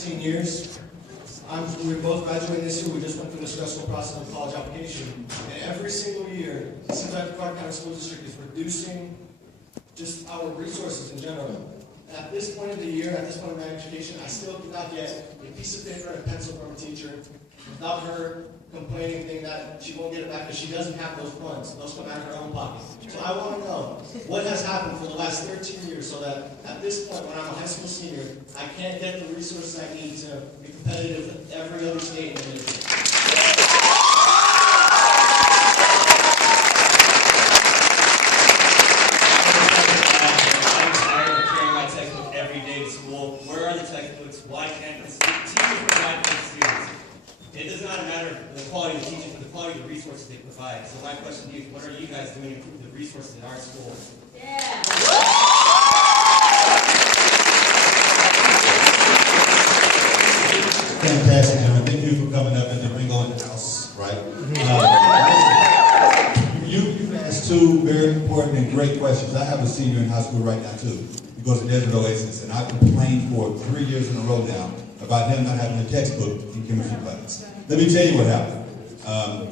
13 years. We're both graduating this year. We just went through the stressful process of college application. And every single year, it seems like the Clark County School District is reducing just our resources in general. At this point of the year, at this point of my education, I still did not get a piece of paper and a pencil from a teacher without her complaining, thinking that she won't get it back because she doesn't have those funds. Those come out of her own pocket. So I want to know what has happened for the last 13 years so that at this point, when I'm a high school senior, I can't get the resources I need to be competitive with every other state in the nation. Where are the textbooks? Why can't the teachers provide for the students? It does not matter the quality of the teaching, but the quality of the resources they provide. So my question to you is, what are you guys doing to improve the resources in our school? Yeah. Fantastic, gentlemen. Thank you for coming up and to bring on the house, right? You've asked two very important and great questions. I have a senior in high school right now, too. He goes to Desert Oasis, and I've complained for 3 years in a row now about him not having a textbook in chemistry class. Let me tell you what happened.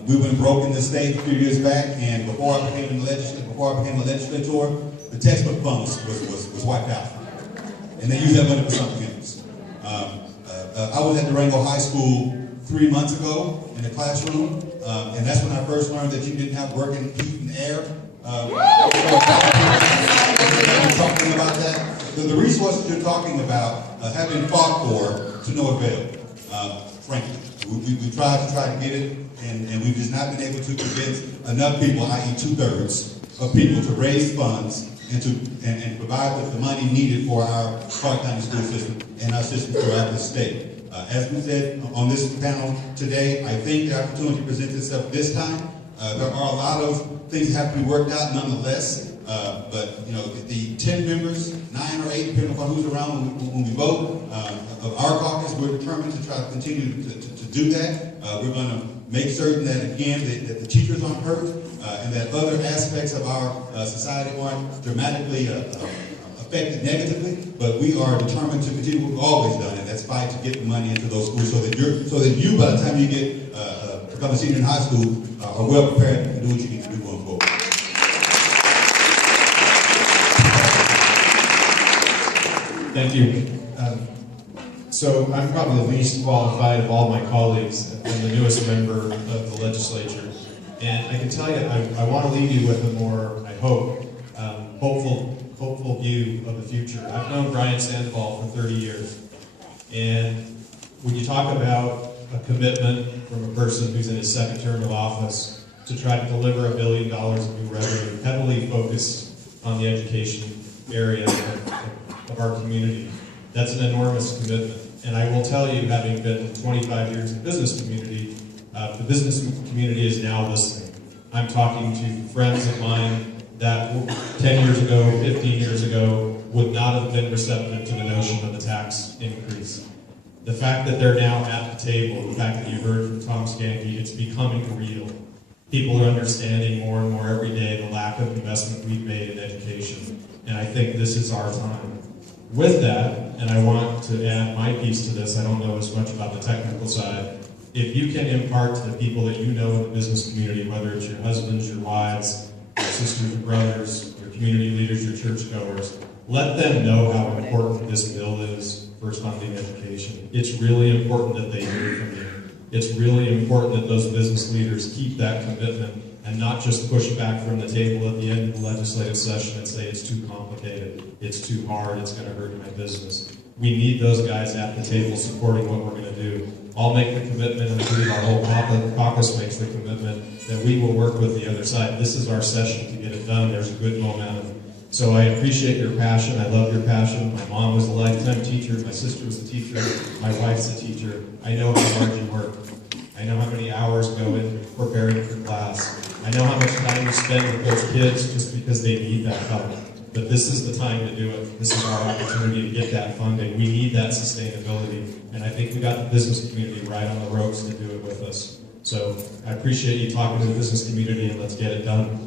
We went broke in the state a few years back, and before I became a legislator, the textbook fund was wiped out. And they used that money for something else. I was at Durango High School 3 months ago in the classroom, and that's when I first learned that you didn't have working heat and air. Talking about that. The resources you're talking about have been fought for to no avail. Frankly, we tried to get it, and we've just not been able to convince enough people, i.e., 2/3 of people, to raise funds and provide the money needed for our Clark County school system and our system throughout the state. As we said on this panel today, I think the opportunity presents itself this time. There are a lot of things that have to be worked out nonetheless. But you know, the 10 members, 9 or 8, depending upon who's around when we vote, of our caucus, we're determined to try to continue to do that. We're going to make certain that, again, that the teachers aren't hurt, and that other aspects of our society aren't dramatically affected negatively. But we are determined to continue what we've always done, and that's fight to get the money into those schools so that you, by the time you get become a senior in high school, are well prepared to do what you need to do going forward. Thank you. So I'm probably the least qualified of all my colleagues and the newest member of the legislature. And I can tell you, I want to leave you with a more, I hope, hopeful view of the future. I've known Brian Sandoval for 30 years. And when you talk about a commitment from a person who's in his second term of office to try to deliver $1 billion of new revenue, heavily focused on the education area of our community. That's an enormous commitment. And I will tell you, having been 25 years in the business community, the business community is now listening. I'm talking to friends of mine that 10 years ago, 15 years ago, would not have been receptive to the notion of a tax increase. The fact that they're now at the table, the fact that you heard from Tom Skanke, it's becoming real. People are understanding more and more every day the lack of investment we've made in education. And I think this is our time. With that, and I want to add my piece to this, I don't know as much about the technical side, if you can impart to the people that you know in the business community, whether it's your husbands, your wives, your sisters, your brothers, your community leaders, your churchgoers, let them know how important this bill is for funding education. It's really important that they hear from you. It's really important that those business leaders keep that commitment and not just push back from the table at the end of the legislative session and say it's too complicated, it's too hard, it's going to hurt my business. We need those guys at the table supporting what we're going to do. I'll make the commitment, and I believe our whole caucus makes the commitment, that we will work with the other side. This is our session to get it done. There's a good momentum. So I appreciate your passion. I love your passion. My mom was a lifetime teacher. My sister was a teacher. My wife's a teacher. I know how hard you work. I know how many hours go into preparing for class. I know how much time you spend with those kids just because they need that help. But this is the time to do it. This is our opportunity to get that funding. We need that sustainability. And I think we got the business community right on the ropes to do it with us. So I appreciate you talking to the business community, and let's get it done.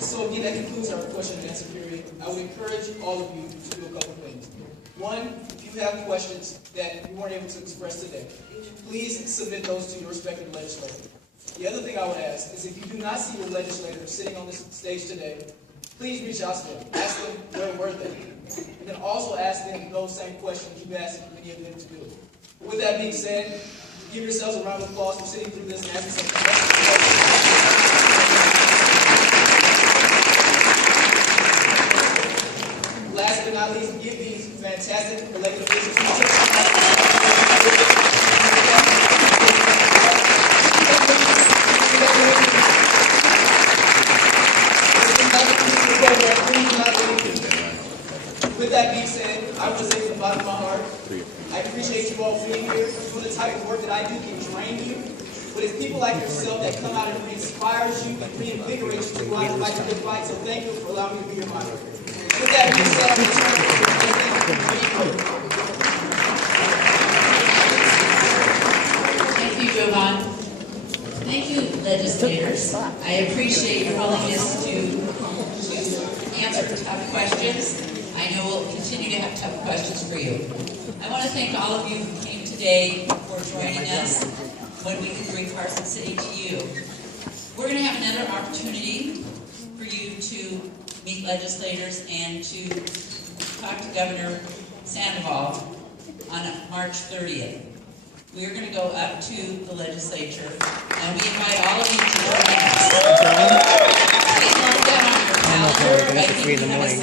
So again, that concludes today, I would encourage all of you to do a couple things. One, if you have questions that you weren't able to express today, please submit those to your respective legislator. The other thing I would ask is if you do not see your legislator sitting on this stage today, please reach out to them. Ask them where were they. And then also ask them those same questions you've asked many of them to do. With that being said, give yourselves a round of applause for sitting through this and asking some questions. Last but not least, give these fantastic elected officials who took some time. With that being said, I want to say from the bottom of my heart, I appreciate you all being here, doing the type of work that I do can drain you. But it's people like yourself that come out and inspires you and reinvigorates you to go out and fight the good fight. So thank you for allowing me to be your moderator. With that being said, I'm going to turn it over to Thank you, Jovan. Thank you, legislators. I appreciate your willingness to answer tough questions. I know we'll continue to have tough questions for you. I want to thank all of you who came today for joining us when we could bring Carson City to you. We're going to have another opportunity for you to meet legislators and to talk to Governor Sandoval on March 30th. We are going to go up to the legislature, and we invite all of you to join us. Please mark that on your calendar. I think you have a